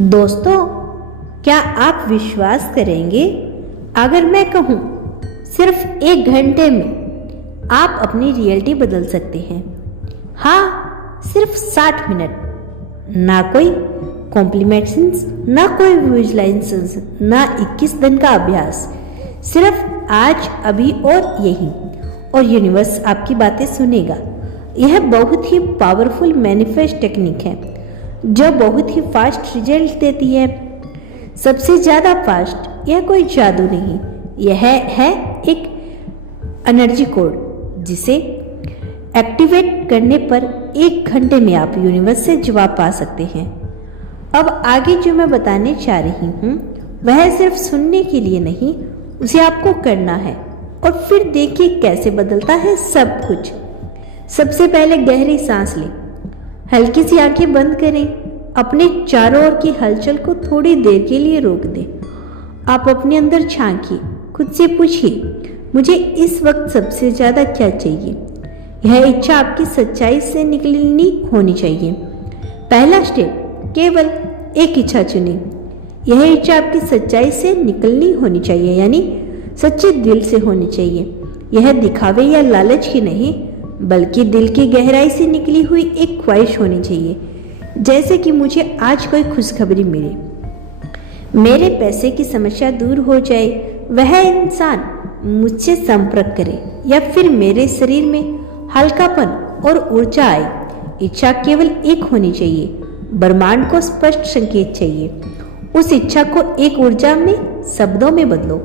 दोस्तों, क्या आप विश्वास करेंगे अगर मैं कहूँ सिर्फ 1 घंटे में आप अपनी रियलिटी बदल सकते हैं। हाँ, सिर्फ 60 मिनट। ना कोई कॉम्प्लीमेंट्स, ना कोई विजुअलाइजेशंस, ना 21 दिन का अभ्यास, सिर्फ आज, अभी और यही। और यूनिवर्स आपकी बातें सुनेगा। यह बहुत ही पावरफुल मैनिफेस्ट टेक्निक है जो बहुत ही फास्ट रिजल्ट देती है। सबसे ज़्यादा फास्ट। यह कोई जादू नहीं, यह है एक एनर्जी कोड जिसे एक्टिवेट करने पर 1 घंटे में आप यूनिवर्स से जवाब पा सकते हैं। अब आगे जो मैं बताने जा रही हूँ वह सिर्फ सुनने के लिए नहीं, उसे आपको करना है और फिर देखिए कैसे बदलता है सब कुछ। सबसे पहले गहरी सांस लें, हल्की सी आंखें बंद करें, अपने चारों ओर की हलचल को थोड़ी देर के लिए रोक दें। आप अपने अंदर झांकिए, खुद से पूछिए, मुझे इस वक्त सबसे ज़्यादा क्या चाहिए। यह इच्छा आपकी सच्चाई से निकलनी होनी चाहिए। पहला स्टेप, केवल एक इच्छा चुनें। यह इच्छा आपकी सच्चाई से निकलनी होनी चाहिए, यानी सच्चे दिल से होनी चाहिए। यह दिखावे या लालच की नहीं, बल्कि दिल की गहराई से निकली हुई एक ख्वाहिश होनी चाहिए। जैसे कि मुझे आज कोई खुशखबरी मिले, मेरे पैसे की समस्या दूर हो जाए, वह इंसान मुझसे संपर्क करे, या फिर मेरे शरीर में हल्कापन और ऊर्जा आए। इच्छा केवल एक होनी चाहिए, ब्रह्मांड को स्पष्ट संकेत चाहिए। उस इच्छा को एक ऊर्जा में, शब्दों में बदलो।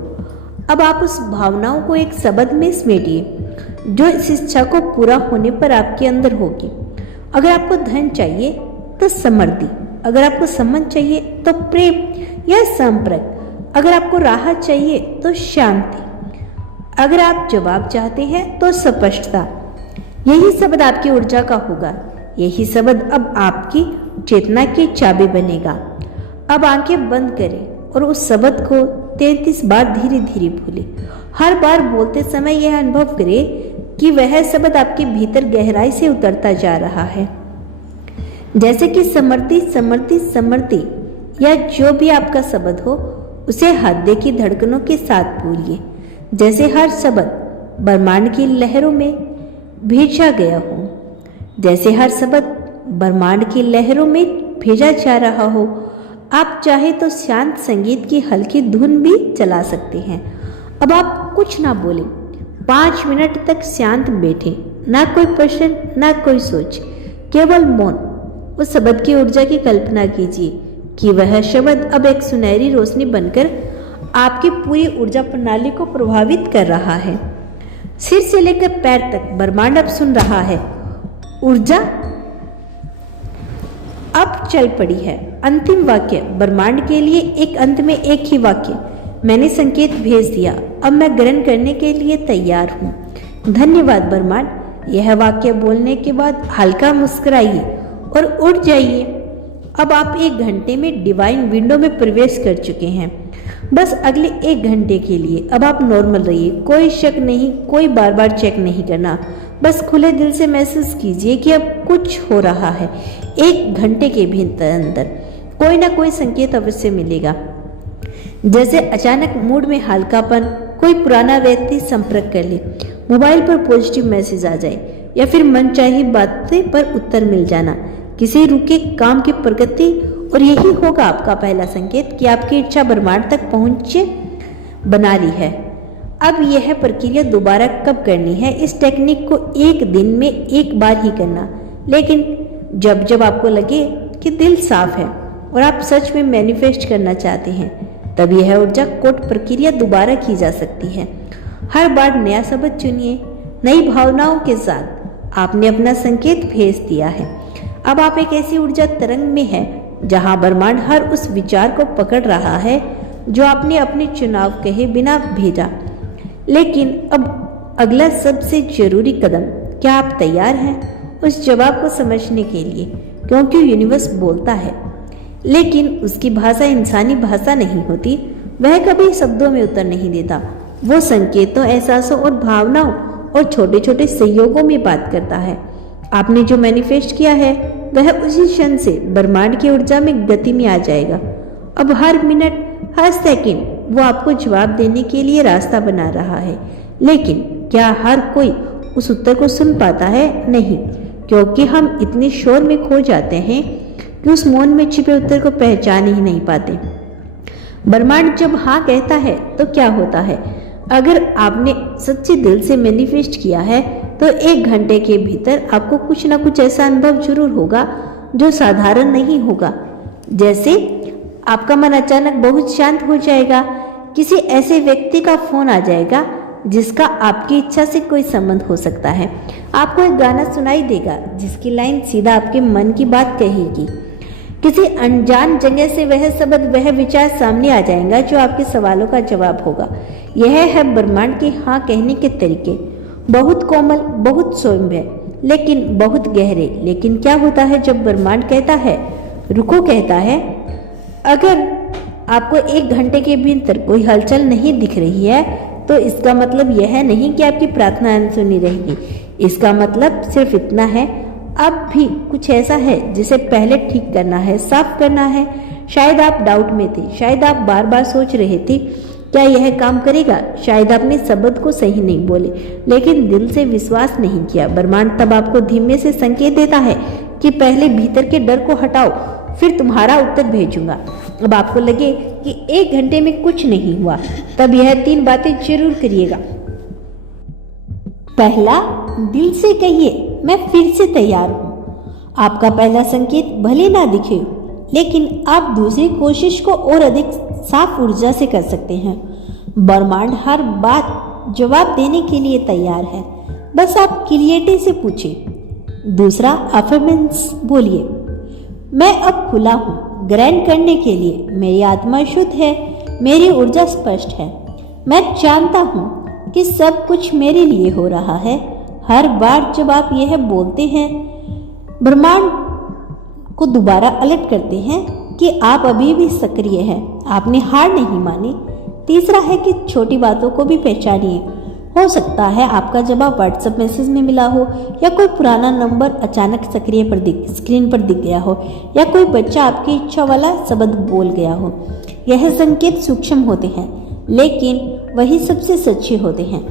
अब आप उस भावनाओं को एक शब्द में समेटिए जो इस इच्छा को पूरा होने पर आपके अंदर होगी। अगर आपको धन चाहिए तो समृद्धि, अगर आपको सम्मान चाहिए तो प्रेम या संपर्क, अगर आपको राहत चाहिए तो शांति, अगर आप जवाब चाहते हैं तो स्पष्टता। यही शब्द आपकी ऊर्जा का होगा। यही शब्द अब आपकी चेतना की चाबी बनेगा। अब आंखें बंद करें और उस शब्द को 33 बार धीरे धीरे बोले। हर बार बोलते समय यह अनुभव करें कि वह शब्द आपके भीतर गहराई से उतरता जा रहा है। जैसे कि समृद्धि समृद्धि समृद्धि, या जो भी आपका शब्द हो उसे हृदय की धड़कनों के साथ बोलिए, जैसे हर शब्द ब्रह्मांड की लहरों में भेजा गया हो। जैसे हर शब्द ब्रह्मांड की लहरों में भेजा जा रहा हो। आप चाहे तो शांत संगीत की हल्की धुन भी चला सकते हैं। अब आप कुछ ना बोलें, 5 मिनट तक शांत बैठे, ना कोई प्रश्न, ना कोई सोच, केवल मौन। उस शब्द की ऊर्जा की कल्पना कीजिए कि वह शब्द अब एक सुनहरी रोशनी बनकर आपकी पूरी ऊर्जा प्रणाली को प्रभावित कर रहा है। सिर से लेकर पैर तक ब्रह्मांड अब सुन रहा है। ऊर्जा अब चल पड़ी है। अंतिम वाक्य ब्रह्मांड के लिए एक अंत में एक ही वाक्य, मैंने संकेत भेज दिया, अब मैं ग्रहण करने के लिए तैयार हूँ। धन्यवाद ब्रह्मांड। यह वाक्य बोलने के बाद हल्का मुस्कुराइए और उठ जाइए। अब आप 1 घंटे में डिवाइन विंडो में प्रवेश कर चुके हैं। बस अगले 1 घंटे के लिए अब आप नॉर्मल रहिए, कोई शक नहीं, कोई बार बार चेक नहीं करना। बस खुले दिल से महसूस कीजिए कि अब कुछ हो रहा है। 1 घंटे के भीतर अंदर कोई ना कोई संकेत अवश्य मिलेगा। जैसे अचानक मूड में हल्कापन, कोई पुराना व्यक्ति संपर्क कर ले, मोबाइल पर पॉजिटिव मैसेज आ जाए, या फिर मनचाही बातें पर उत्तर मिल जाना, किसी रुके काम की प्रगति। और यही होगा आपका पहला संकेत कि आपकी इच्छा ब्रह्मांड तक पहुंचे बना ली है। अब यह प्रक्रिया दोबारा कब करनी है? इस टेक्निक को 1 दिन में 1 बार ही करना, लेकिन जब जब आपको लगे कि दिल साफ है और आप सच में मैनिफेस्ट करना चाहते हैं, तब यह ऊर्जा कोट प्रक्रिया दोबारा की जा सकती है। हर बार नया शब्द चुनिए, नई भावनाओं के साथ आपने अपना संकेत भेज दिया है। अब आप एक ऐसी ऊर्जा तरंग में हैं जहां ब्रह्मांड हर उस विचार को पकड़ रहा है जो आपने अपने चुनाव कहे बिना भेजा। लेकिन अब अगला सबसे जरूरी कदम, क्या आप तैयार हैं उस जवाब को समझने के लिए? क्योंकि यूनिवर्स बोलता है, लेकिन उसकी भाषा इंसानी भाषा नहीं होती। वह कभी शब्दों में उत्तर नहीं देता। वो संकेतों, एहसासों और भावनाओं और छोटे छोटे सहयोगों में बात करता है। आपने जो मैनिफेस्ट किया है वह उसी क्षण से ब्रह्मांड की ऊर्जा में गति में आ जाएगा। अब हर मिनट, हर सेकंड वो आपको जवाब देने के लिए रास्ता बना रहा है। लेकिन क्या हर कोई उस उत्तर को सुन पाता है? नहीं, क्योंकि हम इतने शोर में खो जाते हैं कि उस मौन में छिपे उत्तर को पहचान ही नहीं पाते। ब्रह्मांड जब हाँ कहता है तो क्या होता है? अगर आपने सच्चे दिल से मैनिफेस्ट किया है तो 1 घंटे के भीतर आपको कुछ ना कुछ ऐसा अनुभव जरूर होगा जो साधारण नहीं होगा। जैसे आपका मन अचानक बहुत शांत हो जाएगा, किसी ऐसे व्यक्ति का फोन आ जाएगा जिसका आपकी इच्छा से कोई संबंध हो सकता है, आपको एक गाना सुनाई देगा जिसकी लाइन सीधा आपके मन की बात कहेगी, किसी अनजान जगह से वह शब्द, वह विचार सामने आ जाएगा जो आपके सवालों का जवाब होगा। यह है ब्रह्मांड के हाँ कहने के तरीके। बहुत कोमल, बहुत सौम्य, लेकिन बहुत गहरे। लेकिन क्या होता है जब ब्रह्मांड कहता है रुको, कहता है अगर आपको 1 घंटे के भीतर कोई हलचल नहीं दिख रही है तो इसका मतलब यह नहीं कि आपकी प्रार्थना अनसुनी रहेगी। इसका मतलब सिर्फ इतना है, अब भी कुछ ऐसा है जिसे पहले ठीक करना है, साफ करना है। शायद आप डाउट में थे, शायद आप बार बार सोच रहे थे क्या यह काम करेगा, शायद आपने शब्द को सही नहीं बोले, लेकिन दिल से विश्वास नहीं किया। ब्रह्मांड तब आपको धीमे से संकेत देता है कि पहले भीतर के डर को हटाओ, फिर तुम्हारा उत्तर भेजूंगा। अब आपको लगे कि 1 घंटे में कुछ नहीं हुआ, तब यह 3 बातें जरूर करिएगा। पहला, दिल से कहिए मैं फिर से तैयार हूँ। आपका पहला संकेत भले ना दिखे, लेकिन आप दूसरी कोशिश को और अधिक साफ ऊर्जा से कर सकते हैं। ब्रह्मांड हर बात जवाब देने के लिए तैयार है, बस आप क्रिएटिव से पूछें। दूसरा, अफर्मेंस बोलिए, मैं अब खुला हूँ ग्रहण करने के लिए, मेरी आत्मा शुद्ध है, मेरी ऊर्जा स्पष्ट है, मैं जानता हूँ कि सब कुछ मेरे लिए हो रहा है। हर बार जब आप यह बोलते हैं, ब्रह्मांड को दोबारा अलर्ट करते हैं कि आप अभी भी सक्रिय हैं, आपने हार नहीं मानी। तीसरा है कि छोटी बातों को भी पहचानिए। हो सकता है आपका जवाब व्हाट्सएप मैसेज में मिला हो, या कोई पुराना नंबर अचानक स्क्रीन पर दिख गया हो, या कोई बच्चा आपकी इच्छा वाला शब्द बोल गया हो। यह संकेत सूक्ष्म होते हैं, लेकिन वही सबसे सच्चे होते हैं।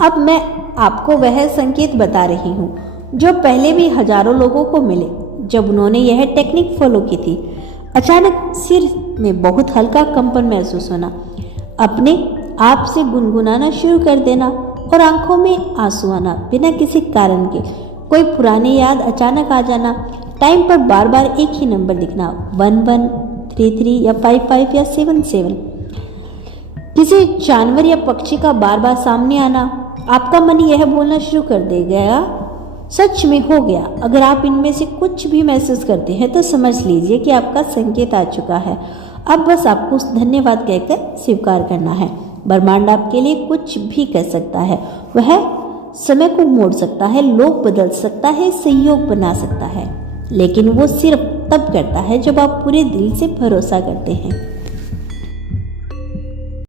अब मैं आपको वह संकेत बता रही हूँ जो पहले भी हजारों लोगों को मिले जब उन्होंने यह टेक्निक फॉलो की थी। अचानक सिर में बहुत हल्का कंपन महसूस होना, अपने आप से गुनगुनाना शुरू कर देना और आंखों में आंसू आना बिना किसी कारण के, कोई पुरानी याद अचानक आ जाना, टाइम पर बार बार एक ही नंबर दिखना, 1133 या 55 या 77, किसी जानवर या पक्षी का बार बार सामने आना। आपका मन यह बोलना शुरू कर देगा सच में हो गया। अगर आप इनमें से कुछ भी महसूस करते हैं तो समझ लीजिए कि आपका संकेत आ चुका है। अब बस आपको धन्यवाद कहकर स्वीकार करना है। ब्रह्मांड आपके लिए कुछ भी कर सकता है। वह समय को मोड़ सकता है, लोग बदल सकता है, सहयोग बना सकता है, लेकिन वो सिर्फ तब करता है जब आप पूरे दिल से भरोसा करते हैं।